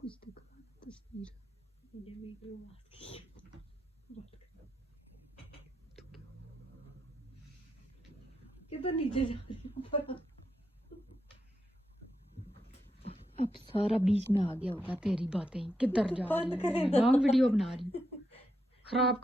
कुछ दिखा तस्वीर किधर नीचे जा रही हूँ। अब सारा बीच में आ गया होगा तेरी बातें किधर जा बंद रही करें है ना। वीडियो बना रही खराब